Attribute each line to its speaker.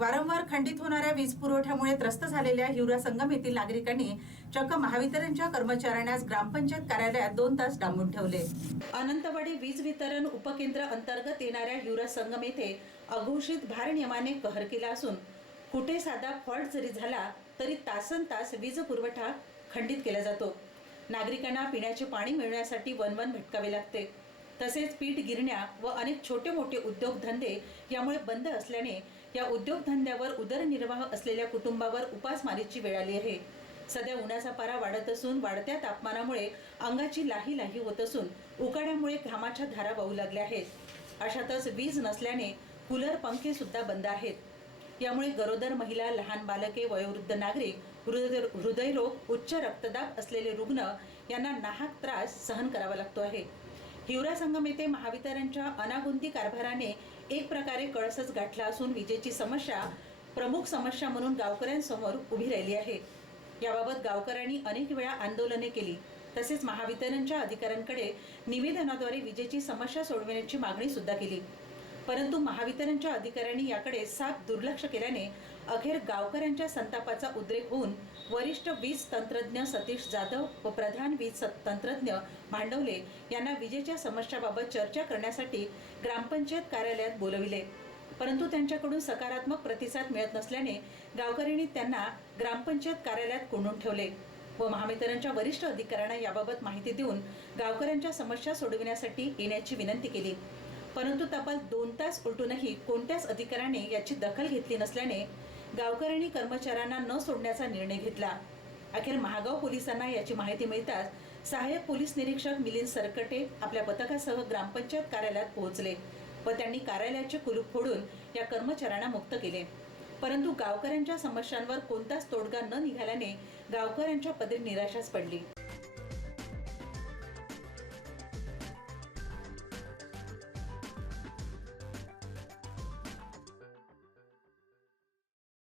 Speaker 1: वारंवार खंडित होणाऱ्या वीज पुरवठ्यामुळे त्रस्त झालेल्या हिवरा संगम येथील नागरिकांनी चक्क महावितरणच्या कर्मचाऱ्यांना ग्रामपंचायत कार्यालयात दोन तास डांबून ठेवले. अनंतवाडी वीज वितरण उपकेंद्र अंतर्गत येणाऱ्या हिवरा संगम येथे अघोषित भारनियमाने कहर केला असून कुठे साधा फॉल्ट जरी झाला तरी तासन तास वीज पुरवठा खंडित केला जातो. नागरिकांना पिण्याचे पाणी मिळण्यासाठी वनवन भटकावे लागते. तसेच पीठ गिरण्या व अनेक छोटे मोठे उद्योगधंदे यामुळे बंद असल्याने या उद्योगधंद्यावर उदरनिर्वाह असलेल्या कुटुंबावर उपासमारीची वेळ आली आहे. सध्या उन्हाचा पारा वाढत असून वाढत्या तापमानामुळे अंगाची लाही लाही होत असून उकाड्यामुळे घामाच्या धारा वाहू लागल्या आहेत. अशातच वीज नसल्याने कूलर पंखे सुद्धा बंद आहेत. यामुळे गरोदर महिला लहान बालके वयोवृद्ध नागरिक हृदय हृदयरोग उच्च रक्तदाब असलेले रुग्ण यांना नाहक त्रास सहन करावा लागतो आहे. हिवरा संगम येथे महावितरणच्या अनागुंती कारभाराने एक प्रकारे कळसच गाठला असून विजेची समस्या प्रमुख समस्या म्हणून गावकऱ्यांसमोर उभी राहिली आहे. याबाबत गावकऱ्यांनी अनेक वेळा आंदोलने केली. तसेच महावितरणच्या अधिकाऱ्यांकडे निवेदनाद्वारे विजेची समस्या सोडविण्याची मागणी सुद्धा केली. परंतु महावितरणच्या अधिकाऱ्यांनी याकडे साफ दुर्लक्ष केल्याने अखेर गावकऱ्यांच्या संतापाचा उद्रेक होऊन वरिष्ठ वीज तंत्रज्ञ सतीश जाधव व प्रधान वीज स- तंत्रज्ञ भांडवले यांना विजेच्या समस्याबाबत चर्चा करण्यासाठी ग्रामपंचायत कार्यालयात बोलविले. परंतु त्यांच्याकडून सकारात्मक प्रतिसाद मिळत नसल्याने गावकऱ्यांनी त्यांना ग्रामपंचायत कार्यालयात कोंडून ठेवले व महावितरणच्या वरिष्ठ अधिकाऱ्यांना याबाबत माहिती देऊन गावकऱ्यांच्या समस्या सोडविण्यासाठी येण्याची विनंती केली. परंतु तब्बल दोन तास उलटूनही कोणत्याच अधिकाऱ्याने याची दखल घेतली नसल्याने गावकऱ्यांनी कर्मचाऱ्यांना न सोडण्याचा निर्णय घेतला. अखेर महागाव पोलिसांना याची माहिती मिळताच सहाय्यक पोलीस निरीक्षक मिलिंद सरकटे आपल्या पथकासह ग्रामपंचायत कार्यालयात पोहोचले व त्यांनी कार्यालयाचे कुलूप फोडून या कर्मचाऱ्यांना मुक्त केले. परंतु गावकऱ्यांच्या समस्यांवर कोणताच तोडगा न निघाल्याने गावकऱ्यांच्या पदरी निराशाच पडली.